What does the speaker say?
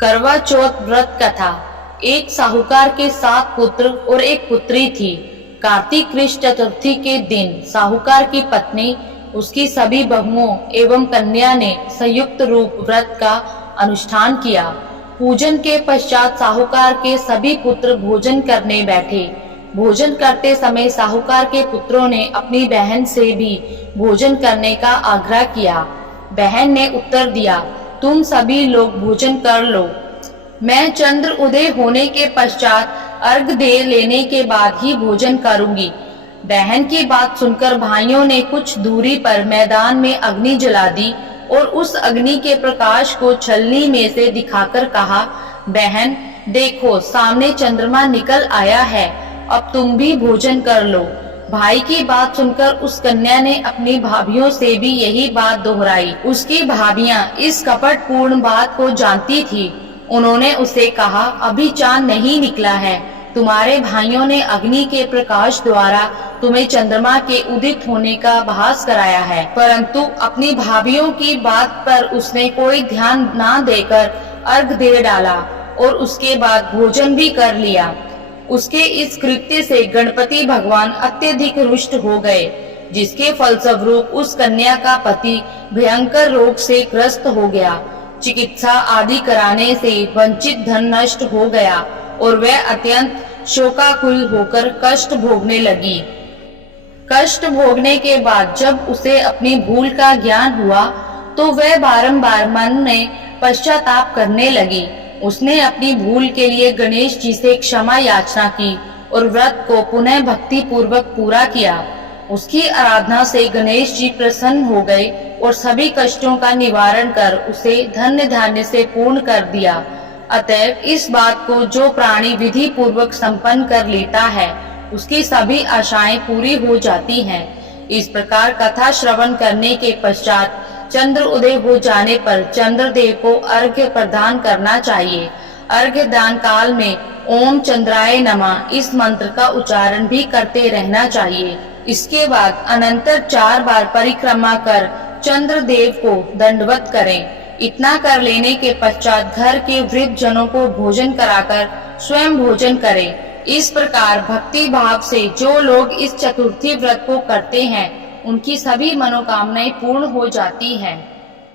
करवा चौथ व्रत कथा। एक साहूकार के 7 पुत्र और एक पुत्री थी। कार्तिक कृष्ण चतुर्थी के दिन साहूकार की पत्नी, उसकी सभी बहुओं एवं कन्या ने संयुक्त रूप व्रत का अनुष्ठान किया। पूजन के पश्चात साहूकार के सभी पुत्र भोजन करने बैठे। भोजन करते समय साहूकार के पुत्रों ने अपनी बहन से भी भोजन करने का आग्रह किया। बहन ने उत्तर दिया, तुम सभी लोग भोजन कर लो, मैं चंद्र उदय होने के पश्चात अर्घ दे लेने के बाद ही भोजन करूंगी। बहन की बात सुनकर भाइयों ने कुछ दूरी पर मैदान में अग्नि जला दी और उस अग्नि के प्रकाश को छलनी में से दिखाकर कहा, बहन देखो सामने चंद्रमा निकल आया है, अब तुम भी भोजन कर लो। भाई की बात सुनकर उस कन्या ने अपनी भाभियों से भी यही बात दोहराई। उसकी भाभियां इस कपटपूर्ण बात को जानती थी। उन्होंने उसे कहा, अभी चांद नहीं निकला है, तुम्हारे भाइयों ने अग्नि के प्रकाश द्वारा तुम्हें चंद्रमा के उदित होने का भास कराया है। परंतु अपनी भाभियों की बात पर उसने कोई ध्यान न देकर अर्घ दे डाला और उसके बाद भोजन भी कर लिया। उसके इस कृत्य से गणपति भगवान अत्यधिक रुष्ट हो गए, जिसके फलस्वरूप उस कन्या का पति भयंकर रोग से ग्रस्त हो गया। चिकित्सा आदि कराने से वंचित धन नष्ट हो गया और वह अत्यंत शोकाकुल होकर कष्ट भोगने लगी। कष्ट भोगने के बाद जब उसे अपनी भूल का ज्ञान हुआ तो वह बारंबार मन में पश्चाताप करने लगी। उसने अपनी भूल के लिए गणेश जी से क्षमा याचना की और व्रत को पुनः भक्ति पूर्वक पूरा किया। उसकी आराधना से गणेश जी प्रसन्न हो गए और सभी कष्टों का निवारण कर उसे धन्य धान्य से पूर्ण कर दिया। अतएव इस बात को जो प्राणी विधि पूर्वक संपन्न कर लेता है, उसकी सभी आशाएं पूरी हो जाती हैं। इस प्रकार कथा श्रवण करने के पश्चात चंद्र उदय हो जाने पर चंद्रदेव को अर्घ्य प्रदान करना चाहिए। अर्घ्य दान काल में ओम चंद्राय नमः इस मंत्र का उच्चारण भी करते रहना चाहिए। इसके बाद अनंतर 4 बार परिक्रमा कर चंद्रदेव को दंडवत करें। इतना कर लेने के पश्चात घर के वृद्ध जनों को भोजन कराकर स्वयं भोजन करें। इस प्रकार भक्ति भाव से जो लोग इस चतुर्थी व्रत को करते हैं, उनकी सभी मनोकामनाएं पूर्ण हो जाती हैं।